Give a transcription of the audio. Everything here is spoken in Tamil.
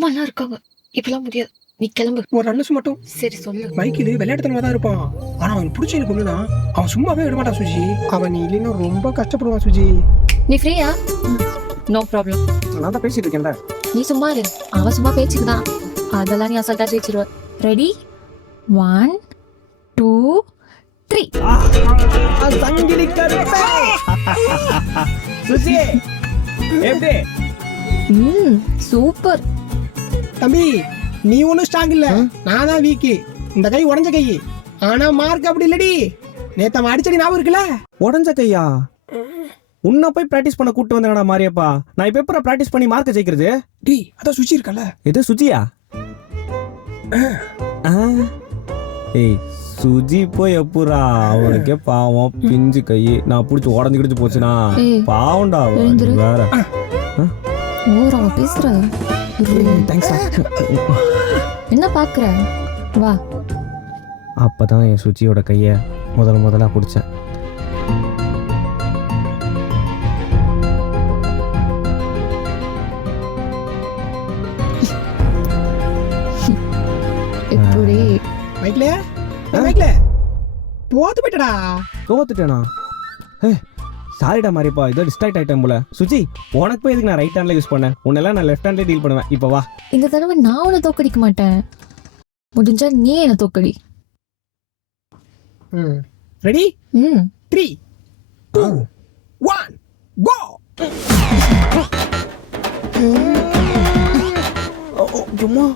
அம்மாலாம் இருக்காங்க. இப்பெல்லாம் முடியாது. நீ கிளம்பு. ஒரு ரன்னஸ் மட்டும். சரி சொல்லு. மைக்கில் விளையாட்டுத்தனமா தான் இருப்பான். ஆனா அவன் பிடிச்சது ஒண்ணுனா அவன் சும்மாவே விட மாட்டான் சுஜி. அவன் நீ இல்லைன்னா ரொம்ப கஷ்டப்படுவான் சுஜி. நீ ஃப்ரீயா? No problem. நான் தான் பேசிட்டு இருக்கேன்ல. நீ சும்மா இரு. அவன் சும்மா பேச்சுக்குதான். அதெல்லாம் நீ அசால்ட்டா ஜெயிச்சிருவ. ரெடி 1 2 3. சங்கிலி கருப்பே. சுஜி எப்படி? சூப்பர். தம்பி நீ ஒன்னும் ஸ்ட்ராங் இல்ல, நான் தான் வீக்கு. இந்த கை உடஞ்ச கை. ஆனா மார்க் அப்படி இல்லடி. நேத்து அவன் அடிச்சடி ஞாபகம் இருக்குல்ல? உடஞ்ச கையா? உன்னை போய் பிராக்டிஸ் பண்ண கூட்டு வந்தேடா மாரியப்பா. நான் இப்ப எப்பறம் பிராக்டிஸ் பண்ணி மார்க்க ஜெயிக்கிறது? டி அதான் சுஜி இருக்கல. இது சுஜியா? ஏய் சுஜி போய் எப்புறா? அவனுக்கே பாவம், பிஞ்சு கை. நான் புடிச்சு உடஞ்சு கிடிச்சு போச்சுனா பாவம்டா. வேற ஓரா பேசுற. தேங்க்ஸ். என்ன பாக்குற? வா. அப்பதான் என் சுஜியோட கைய முதல்ல பிடிச்சேன். எப்படி? மைக்ல மைக்ல தோத்து போயிட்டடா. தோத்துட்டேனா? சாரிடா மாரியப்பா, இதோ டிஸ்ட்ராக்ட் ஆயிட்டேன் போல. சுஜி உனக்கு போய் எதுக்கு நான் ரைட் ஹேண்ட்ல யூஸ் பண்ணேன்? உன்னெல்லாம் நான் லெஃப்ட் ஹேண்ட்ல டீல் பண்ணுவேன். இப்போ வா. இந்த தடவை நான் உன்னை தோக்கடிக்க மாட்டேன். முடிஞ்சா நீ என்ன தோக்கடி. ரெடி 3 2 1 கோ. சும்மா